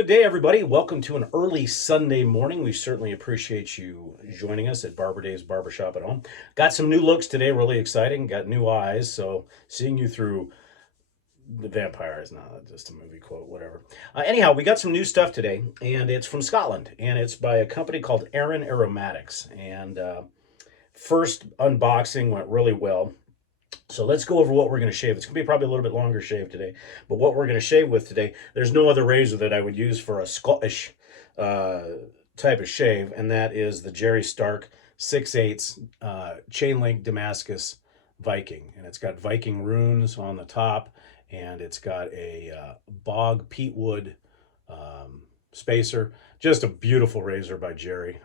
Good day, everybody. Welcome to an early Sunday morning. We certainly appreciate you joining us at Barber Dave's Barbershop at Home. Got some new looks today, really exciting. Got new eyes, so seeing you through the vampire is not just a movie quote, whatever. Anyhow, we got some new stuff today, and it's from Scotland, and it's by a company called Arran Aromatics. And first unboxing went really well. So let's go over what we're going to shave. It's going to be probably a little bit longer shave today, but what we're going to shave with today, there's no other razor that I would use for a Scottish type of shave, and that is the Jerry Stark 6/8 chain link Damascus Viking. And it's got Viking runes on the top, and it's got a bog peatwood spacer. Just a beautiful razor by Jerry,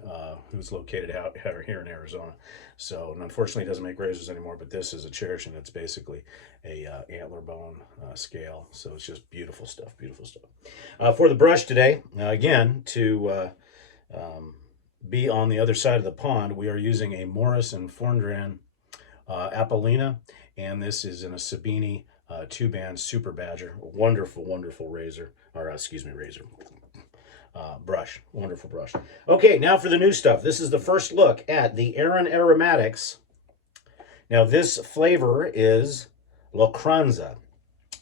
who's located out here in Arizona. So, and unfortunately, he doesn't make razors anymore, but this is a cherish, and it's basically a antler bone scale. So it's just beautiful stuff, beautiful stuff. For the brush today, again, to be on the other side of the pond, we are using a Morris and Forndran Apololina, and this is in a Sabini 2-band Super Badger. Wonderful, wonderful razor, or excuse me, razor. Brush. Wonderful brush. Okay, now for the new stuff. This is the first look at the Arran Aromatics. Now, this flavor is Lochanza.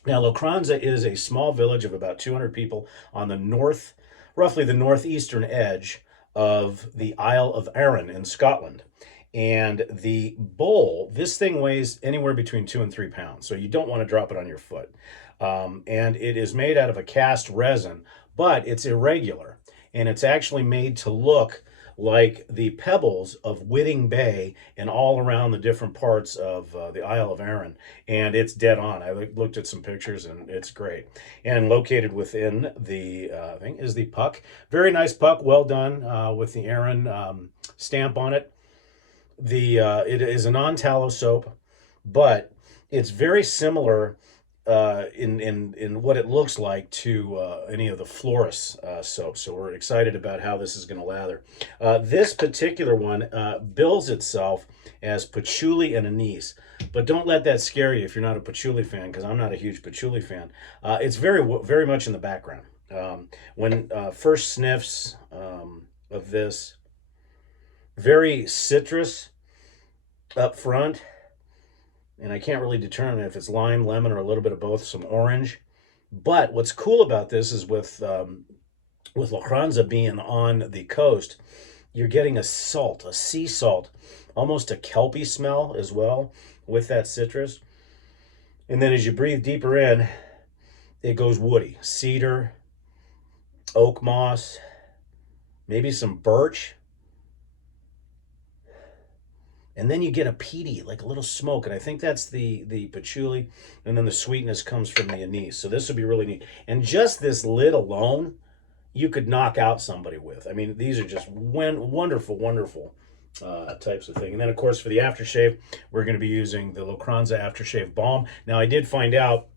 Now, Lochanza is a small village of about 200 people on the roughly the northeastern edge of the Isle of Arran in Scotland. And the bowl, this thing weighs anywhere between 2 and 3 pounds, so you don't want to drop it on your foot. And it is made out of a cast resin, but it's irregular, and it's actually made to look like the pebbles of Whiting Bay and all around the different parts of the Isle of Arran, and it's dead on. I looked at some pictures, and it's great. And located within the thing is the puck. Very nice puck, well done with the Arran stamp on it. It is a non-tallow soap, but it's very similar in what it looks like to any of the florist soaps. So we're excited about how this is going to lather. This particular one bills itself as patchouli and anise, but don't let that scare you if you're not a patchouli fan, because I'm not a huge patchouli fan. It's very much in the background. When first sniffs of this, very citrus up front. And I can't really determine if it's lime, lemon, or a little bit of both, some orange. But what's cool about this is with Lochanza being on the coast, you're getting a salt, a sea salt, almost a kelpy smell as well with that citrus. And then as you breathe deeper in, it goes woody. Cedar, oak moss, maybe some birch. And then you get a peaty, like a little smoke, and I think that's the patchouli, and then the sweetness comes from the anise. So this would be really neat. And just this lid alone, you could knock out somebody with. I mean, these are just wonderful, wonderful types of thing. And then, of course, for the aftershave, we're going to be using the Lochanza Aftershave Balm. Now, I did find out,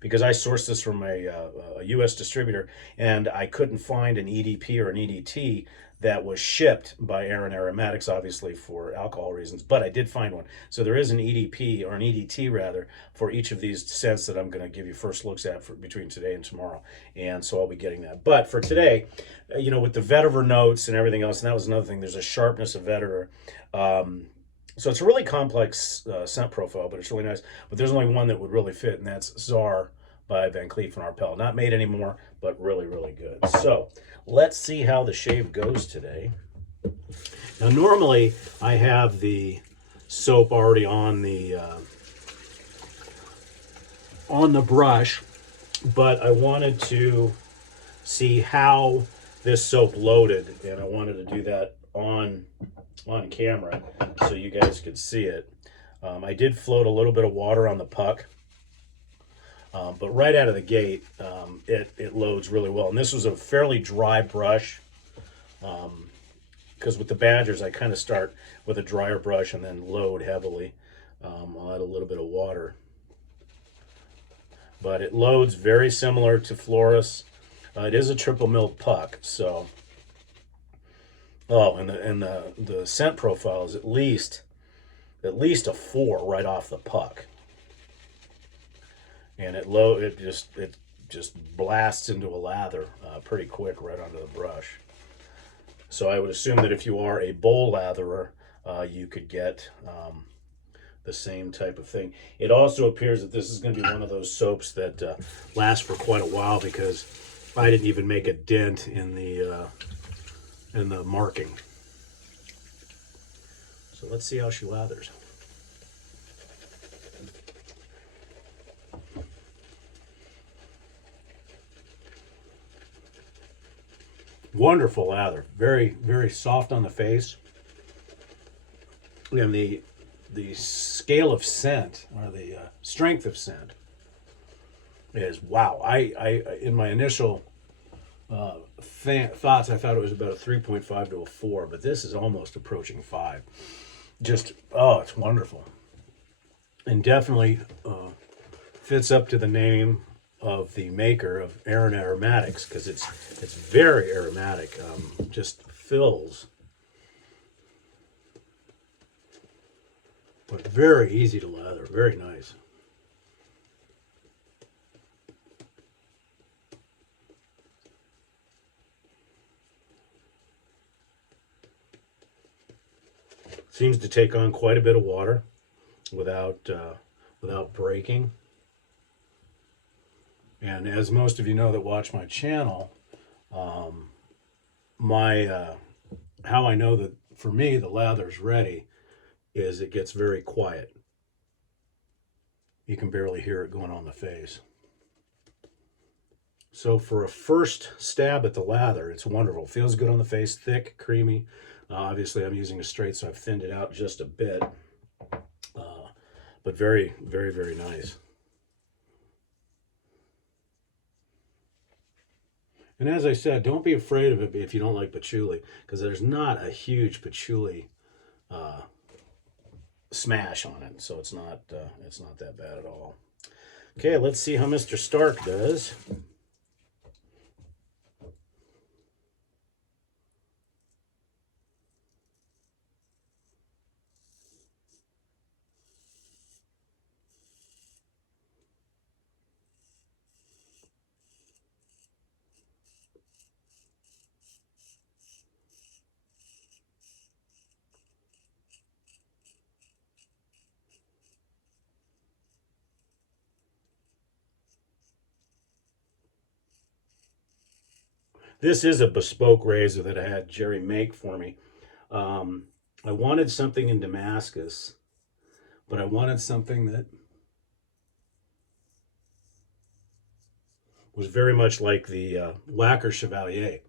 because I sourced this from a U.S. distributor, and I couldn't find an EDP or an EDT that was shipped by Arran Aromatics, obviously for alcohol reasons, but I did find one. So there is an EDP, or an EDT rather, for each of these scents that I'm going to give you first looks at between today and tomorrow. And so I'll be getting that. But for today, you know, with the vetiver notes and everything else, and that was another thing, there's a sharpness of vetiver. So it's a really complex scent profile, but it's really nice. But there's only one that would really fit, and that's TSAR by Van Cleef and Arpels. Not made anymore, but really, really good. So let's see how the shave goes today. Now, normally I have the soap already on the brush, but I wanted to see how this soap loaded, and I wanted to do that on camera so you guys could see it. I did float a little bit of water on the puck, but right out of the gate, it loads really well. And this was a fairly dry brush, because with the Badgers, I kind of start with a drier brush and then load heavily. I'll add a little bit of water. But it loads very similar to Florist. It is a triple milled puck, so... Oh, and the scent profile is at least a 4 right off the puck. And it just blasts into a lather pretty quick right onto the brush. So I would assume that if you are a bowl latherer, you could get the same type of thing. It also appears that this is going to be one of those soaps that lasts for quite a while, because I didn't even make a dent in the marking. So let's see how she lathers. Wonderful lather, very, very soft on the face, and the scale of scent, or the strength of scent, is wow. I in my initial thoughts, I thought it was about a 3.5 to a 4, but this is almost approaching 5. Just, oh, it's wonderful, and definitely fits up to the name of the maker of Arran Aromatics, because it's very aromatic. Just fills, but very easy to lather, very nice. Seems to take on quite a bit of water without breaking. And as most of you know that watch my channel, how I know that for me the lather's ready is it gets very quiet. You can barely hear it going on the face. So for a first stab at the lather, it's wonderful. Feels good on the face, thick, creamy. Obviously I'm using a straight, so I've thinned it out just a bit. But very, very, very nice. And as I said, don't be afraid of it if you don't like patchouli, because there's not a huge patchouli smash on it, so it's not that bad at all. Okay, let's see how Mr. Stark does. This is a bespoke razor that I had Jerry make for me. I wanted something in Damascus, but I wanted something that was very much like the Lacquer Chevalier.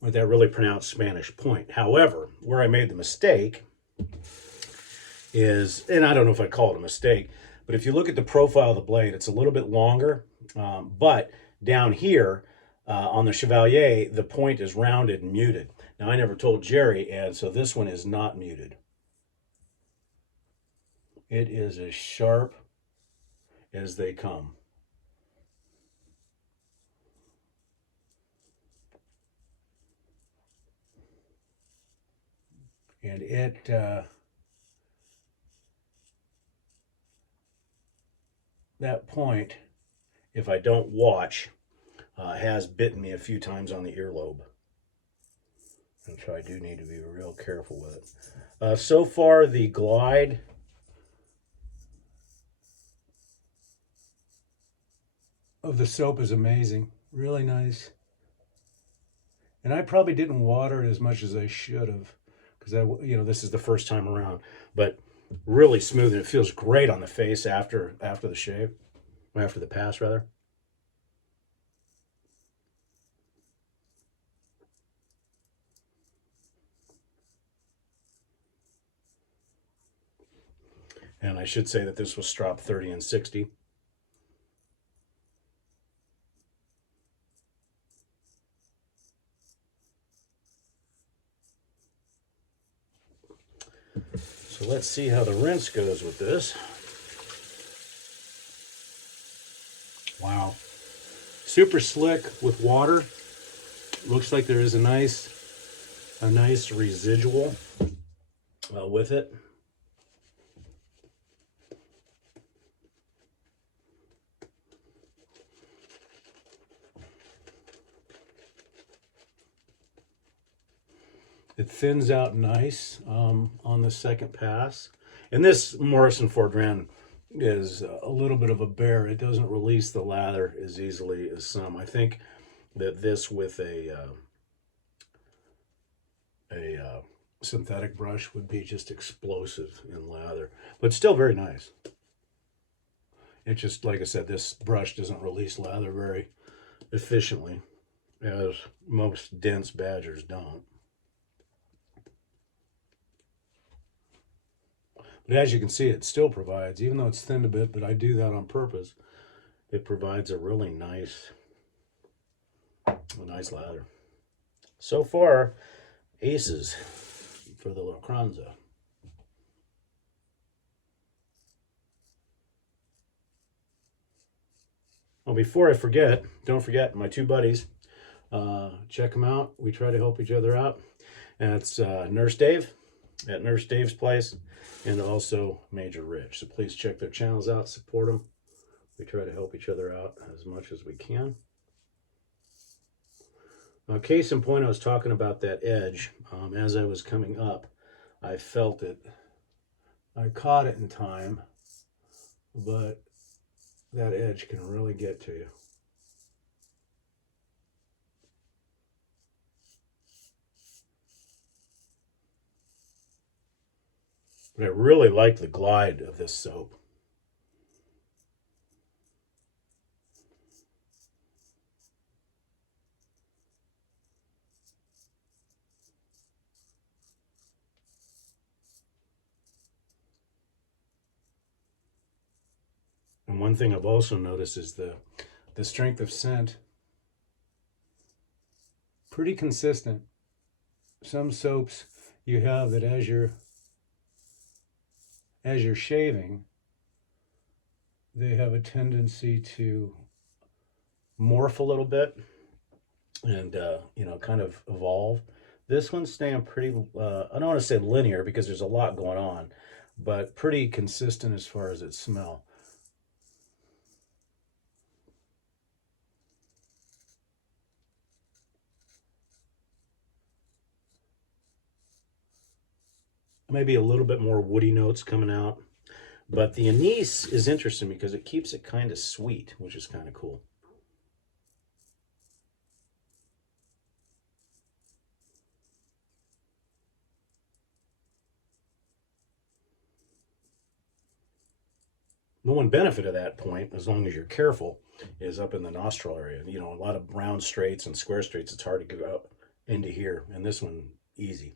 With that really pronounced Spanish point. However, where I made the mistake is, and I don't know if I'd call it a mistake, but if you look at the profile of the blade, it's a little bit longer, but down here on the Chevalier, the point is rounded and muted. Now, I never told Jerry, and so this one is not muted. It is as sharp as they come. And it that point, if I don't watch, has bitten me a few times on the earlobe. And so I do need to be real careful with it. So far, the glide of the soap is amazing. Really nice. And I probably didn't water it as much as I should have, because this is the first time around. But really smooth, and it feels great on the face after the shave, after the pass rather. And I should say that this was strop 30 and 60. So let's see how the rinse goes with this. Wow. Super slick with water. Looks like there is a nice residual. with it. It thins out nice on the second pass. And this Morrison Forndran is a little bit of a bear. It doesn't release the lather as easily as some. I think that this with a synthetic brush would be just explosive in lather, but still very nice. It's just, like I said, this brush doesn't release lather very efficiently, as most dense badgers don't. But as you can see, it still provides, even though it's thinned a bit, but I do that on purpose, it provides a really nice lather. So far, aces for the Lochanza. Well, before I forget, don't forget my two buddies. Check them out. We try to help each other out. And it's Nurse Dave at Nurse Dave's place, and also Major Rich. So please check their channels out, support them. We try to help each other out as much as we can. Now, case in point, I was talking about that edge. As I was coming up, I felt it. I caught it in time, but that edge can really get to you. But I really like the glide of this soap. And one thing I've also noticed is the strength of scent. Pretty consistent. Some soaps you have that as you're shaving, they have a tendency to morph a little bit and kind of evolve. This one's staying pretty, I don't want to say linear because there's a lot going on, but pretty consistent as far as its smell. Maybe a little bit more woody notes coming out. But the anise is interesting because it keeps it kind of sweet, which is kind of cool. The one benefit of that point, as long as you're careful, is up in the nostril area. You know, a lot of round straights and square straights, it's hard to go up into here. And this one, easy.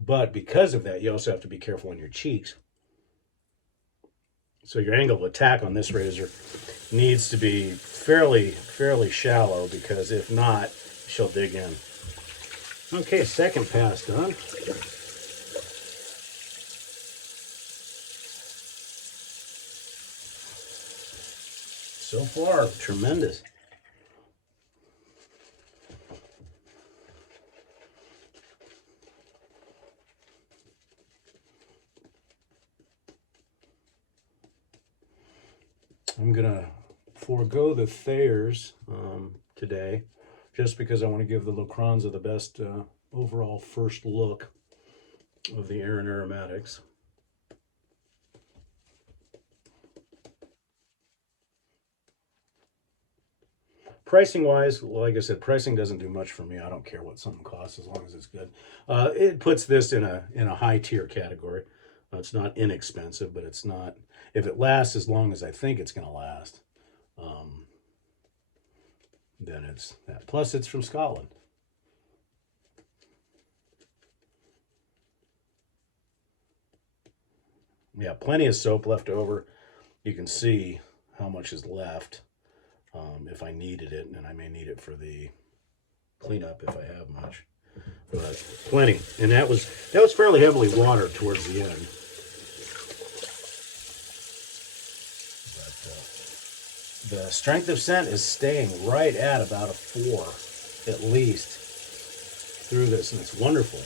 But because of that, you also have to be careful on your cheeks. So your angle of attack on this razor needs to be fairly shallow, because if not, she'll dig in. Okay, second pass done. So far, tremendous. I'm gonna forego the Thayers today, just because I want to give the Lochanza the best overall first look of the Arran Aromatics. Pricing wise, like I said, pricing doesn't do much for me. I don't care what something costs as long as it's good. It puts this in a high tier category. It's not inexpensive, but it's not, if it lasts as long as I think it's going to last, then it's that. Plus, it's from Scotland. Yeah, plenty of soap left over. You can see how much is left if I needed it, and I may need it for the cleanup if I have much. But plenty, and that was fairly heavily watered towards the end. The strength of scent is staying right at about a 4, at least, through this, and it's wonderful.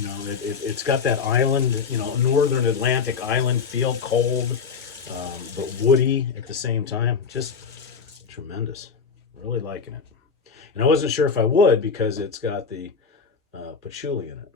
You know, it's got that island, you know, northern Atlantic island feel, cold, but woody at the same time. Just tremendous. Really liking it. And I wasn't sure if I would because it's got the patchouli in it.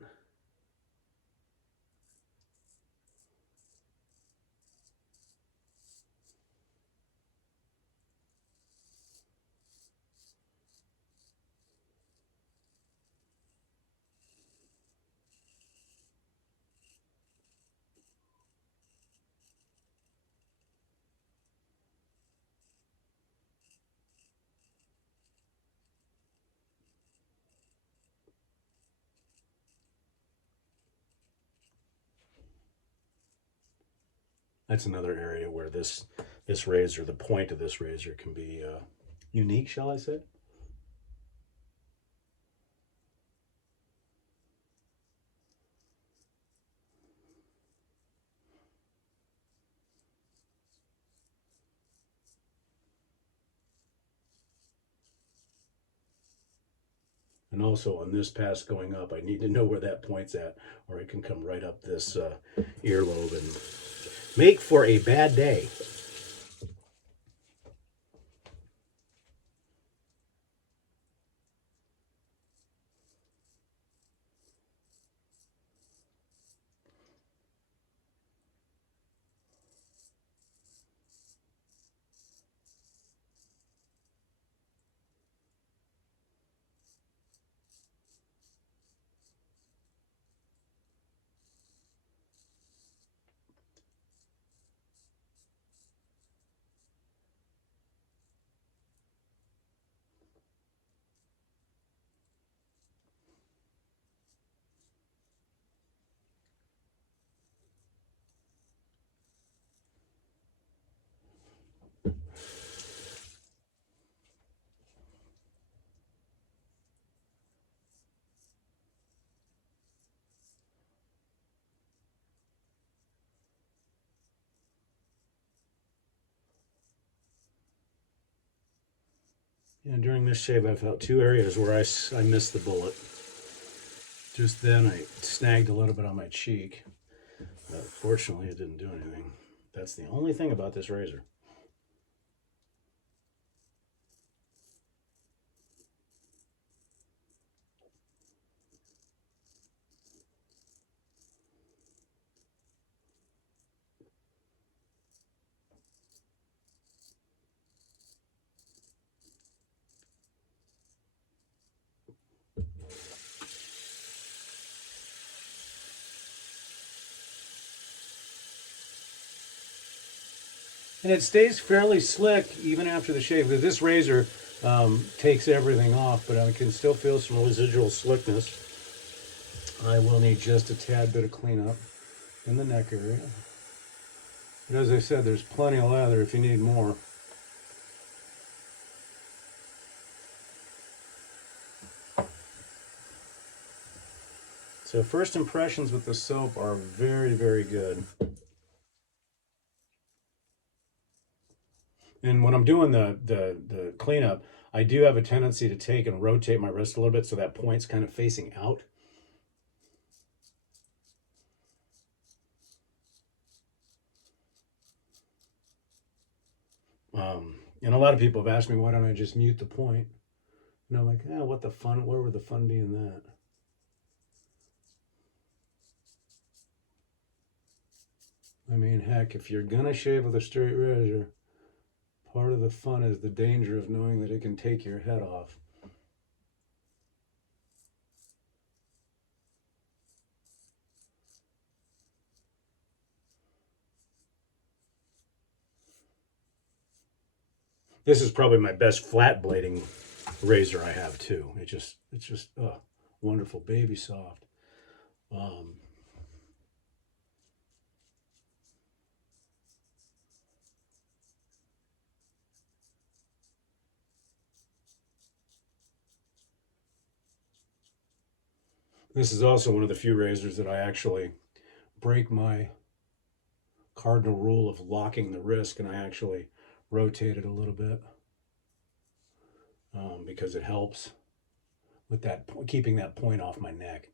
That's another area where this razor, the point of this razor, can be unique, shall I say? And also on this pass going up, I need to know where that point's at, or it can come right up this earlobe and make for a bad day. And during this shave, I felt two areas where I missed the bullet. Just then, I snagged a little bit on my cheek. But fortunately, it didn't do anything. That's the only thing about this razor. And it stays fairly slick even after the shave. This razor takes everything off, but I can still feel some residual slickness. I will need just a tad bit of cleanup in the neck area. But as I said, there's plenty of lather if you need more. So first impressions with the soap are very, very good. And when I'm doing the cleanup, I do have a tendency to take and rotate my wrist a little bit so that point's kind of facing out. And a lot of people have asked me, why don't I just mute the point? And I'm like, what the fun? Where would the fun be in that? I mean, heck, if you're gonna shave with a straight razor, part of the fun is the danger of knowing that it can take your head off. This is probably my best flat blading razor I have too. It's just wonderful, baby soft. This is also one of the few razors that I actually break my cardinal rule of locking the wrist, and I actually rotate it a little bit because it helps with that, keeping that point off my neck.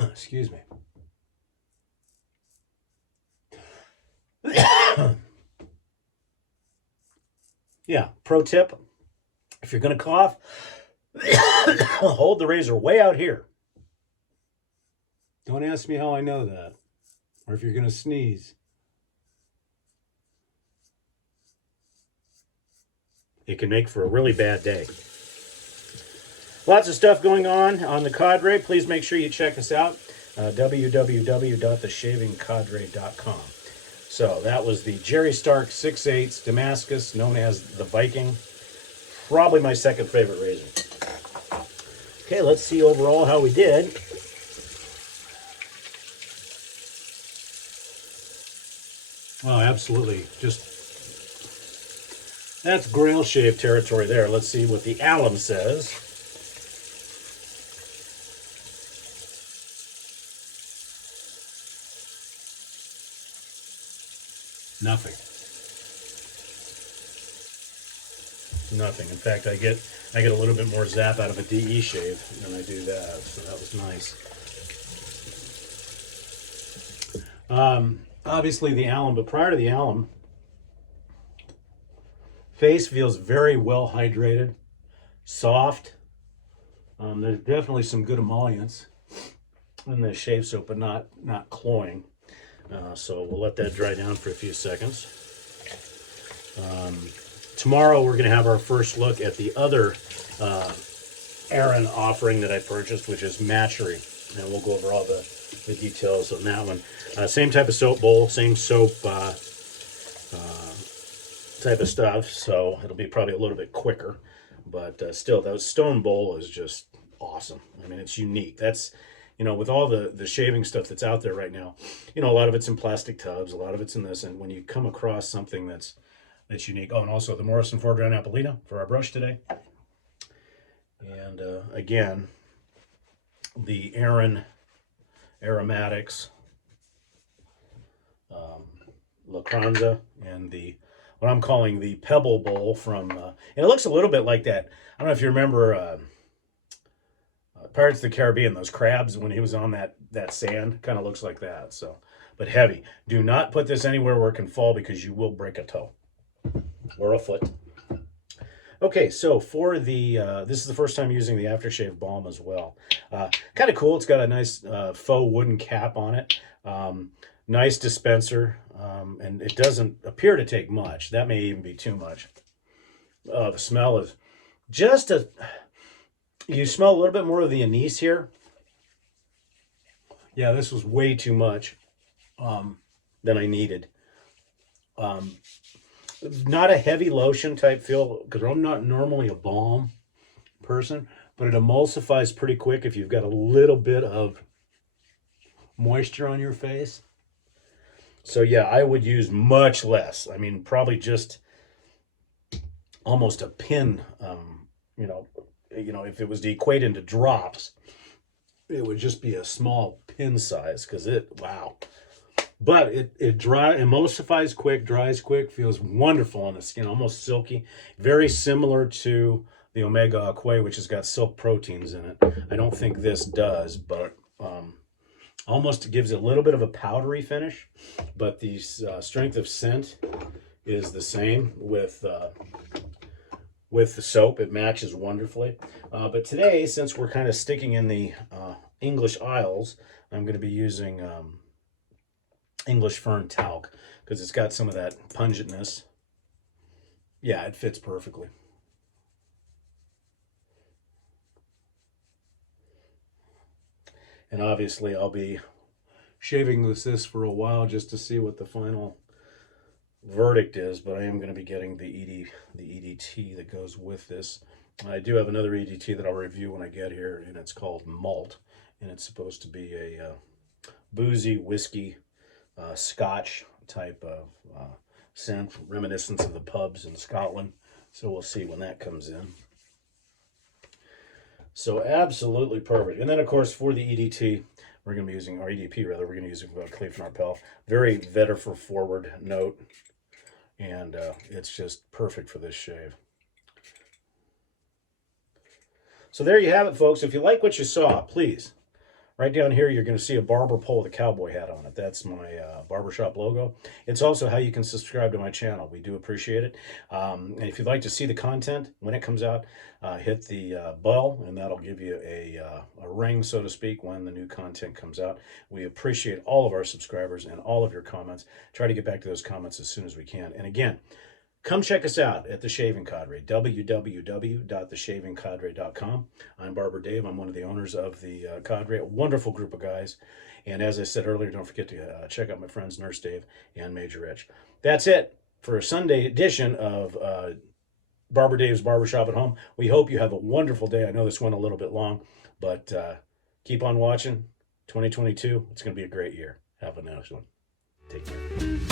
Excuse me. Yeah, pro tip, if you're going to cough, hold the razor way out here. Don't ask me how I know that. Or if you're going to sneeze. It can make for a really bad day. Lots of stuff going on the Cadre. Please make sure you check us out. www.theshavingcadre.com. So that was the Jerry Stark 6/8 Damascus, known as the Viking. Probably my second favorite razor. Okay, let's see overall how we did. Oh, absolutely. That's Grail Shave territory there. Let's see what the alum says. Nothing. Nothing. In fact, I get a little bit more zap out of a DE shave than I do that, so that was nice. Obviously the alum, but prior to the alum, face feels very well hydrated, soft. There's definitely some good emollients in the shave soap, but not cloying. So we'll let that dry down for a few seconds. Tomorrow we're going to have our first look at the other Arran offering that I purchased, which is Matchery, and we'll go over all the details on that one. Same type of soap bowl, same soap type of stuff, so it'll be probably a little bit quicker, but still, that stone bowl is just awesome. I mean, it's unique. That's, you know, with all the shaving stuff that's out there right now, you know, a lot of it's in plastic tubs, a lot of it's in this, and when you come across something that's unique. Oh, and also the Morrison Forndran Apololina for our brush today. And again, the Arran Aromatics, Lochanza, and the what I'm calling the Pebble Bowl from, and it looks a little bit like that. I don't know if you remember Pirates of the Caribbean, those crabs when he was on that sand, kind of looks like that. So, but heavy. Do not put this anywhere where it can fall because you will break a toe or a foot. Okay, so for the this is the first time using the Aftershave Balm as well. Kind of cool. It's got a nice faux wooden cap on it. Nice dispenser, and it doesn't appear to take much. That may even be too much. The smell is just you smell a little bit more of the anise here. Yeah, this was way too much than I needed. Not a heavy lotion type feel, because I'm not normally a balm person, but it emulsifies pretty quick if you've got a little bit of moisture on your face. So yeah, I would use much less. I mean, probably just almost a pin. You know, if it was to equate into drops, it would just be a small pin size, because wow. But it emulsifies quick, dries quick, feels wonderful on the skin, almost silky. Very similar to the Omega Aquae, which has got silk proteins in it. I don't think this does, but almost gives it a little bit of a powdery finish. But the strength of scent is the same with the soap. It matches wonderfully. But today, since we're kind of sticking in the English Isles, I'm going to be using English Fern Talc, because it's got some of that pungentness. Yeah, it fits perfectly. And obviously I'll be shaving with this for a while just to see what the final verdict is, but I am going to be getting the EDT that goes with this. I do have another EDT that I'll review when I get here, and it's called Malt, and it's supposed to be a boozy whiskey Scotch type of scent, reminiscence of the pubs in Scotland. So we'll see when that comes in. So absolutely perfect. And then, of course, for the EDT, we're going to be using, our EDP rather, we're going to be using Cleef and Arpel. Very vetiver forward note. And it's just perfect for this shave. So there you have it, folks. If you like what you saw, please, right down here, you're going to see a barber pole with a cowboy hat on it. That's my barbershop logo. It's also how you can subscribe to my channel. We do appreciate it. And if you'd like to see the content when it comes out, hit the bell, and that'll give you a ring, so to speak, when the new content comes out. We appreciate all of our subscribers and all of your comments. Try to get back to those comments as soon as we can. And again, come check us out at The Shaving Cadre, www.theshavingcadre.com. I'm Barber Dave. I'm one of the owners of the Cadre, a wonderful group of guys. And as I said earlier, don't forget to check out my friends Nurse Dave and Major Rich. That's it for a Sunday edition of Barber Dave's Barbershop at Home. We hope you have a wonderful day. I know this went a little bit long, but keep on watching. 2022, it's going to be a great year. Have a nice one. Take care.